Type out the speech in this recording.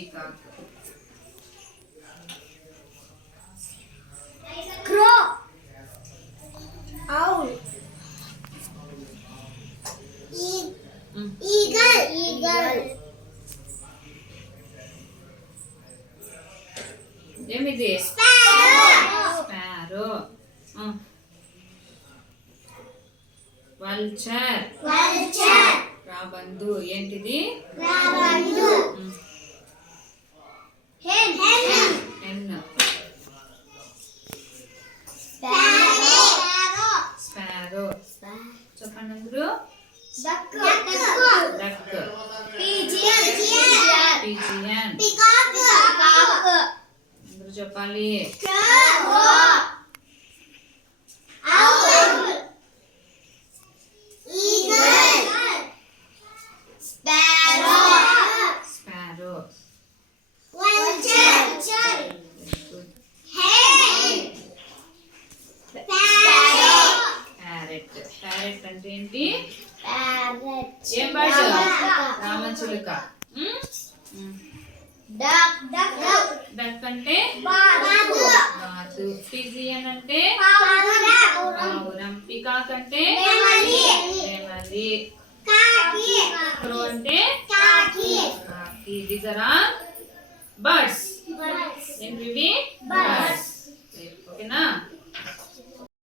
peacock. Crow. Owl. Eagle. ఏమిది? Sparrow. Sparrow. Vulture. రాబందు. ఏంటిది? Hen. Hen. Sparrow. చెప్పండి అందరూ. Duck. Duck. Pigeon. Pigeon. అందరూ చెప్పాలి. Owl. Eagle. Sparrow. Vulture. Good. Hen. Parrot. Parrot అంటే ఏంటి? Parrot. ఏం బర్డ్? రామచిలుక. Duck. డక్ అంటే బాతు. పిజియన్ అంటే పావురం. పికాక్ అంటే నెమలి. క్రో అంటే కాకి. These are all birds. ఏంటివి? బర్డ్స్. ఓకేనా?